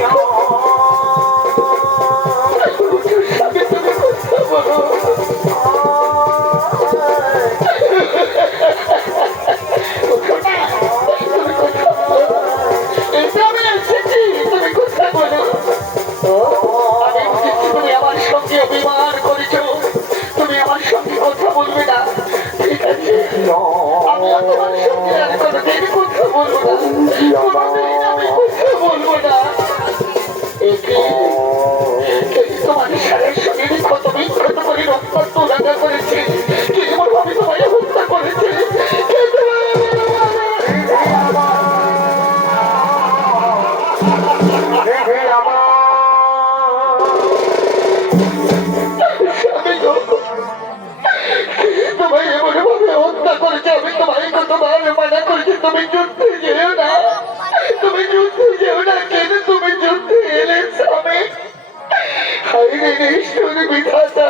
Oh, হত্যা করেছি আমি তোমায় কতবার মানা করেছি তুমি যুদ্ধে যেও না। তুমি যুদ্ধে যেও না কেন? তুমি যুদ্ধে এলে স্বামী। বিধাতা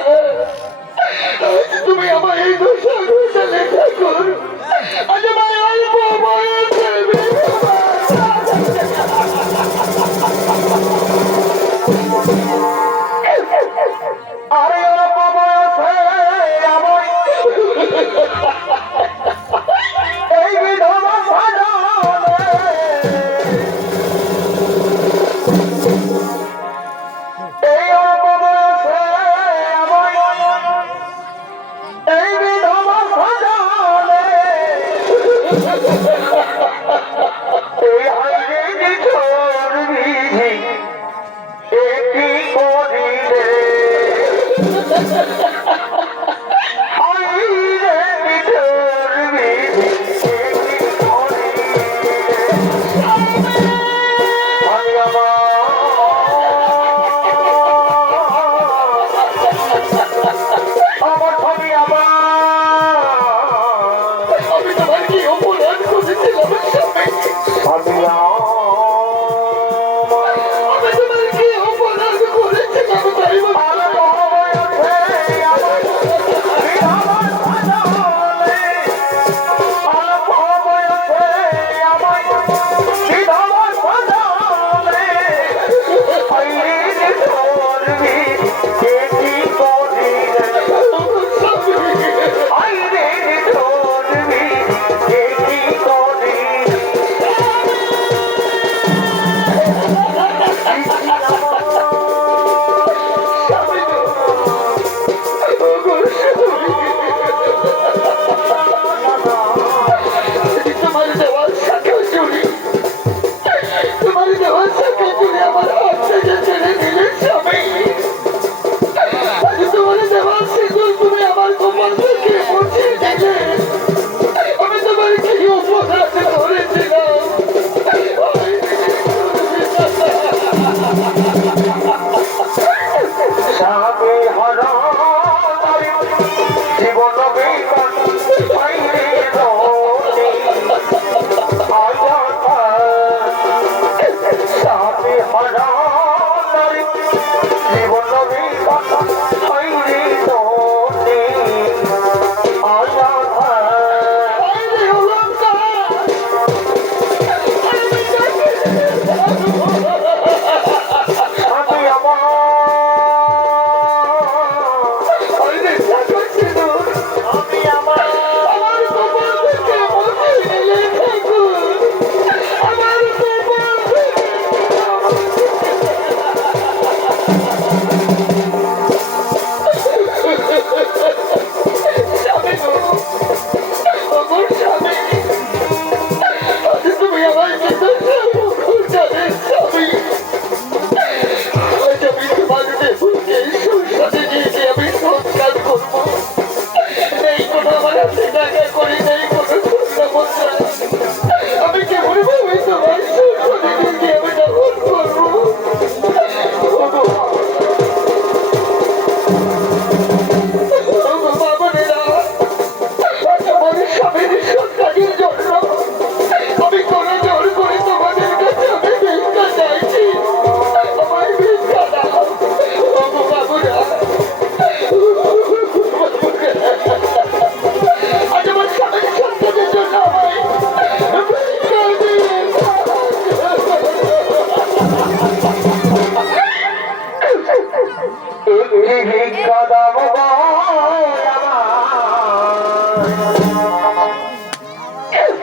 Música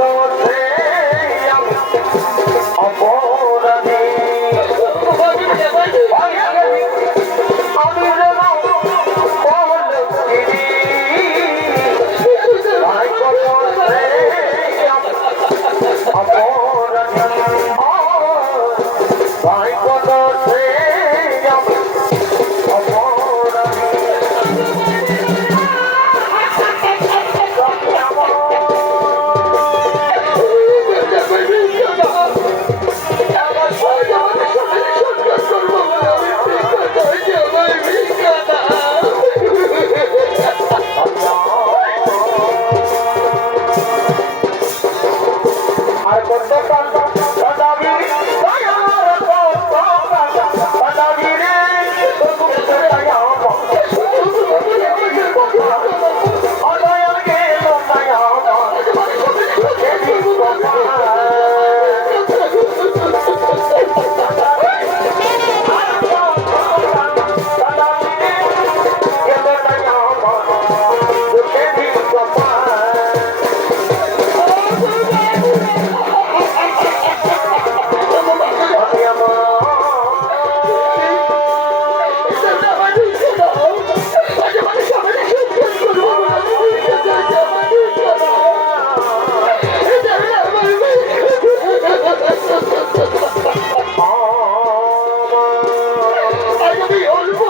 মধ্যে যদি অল্প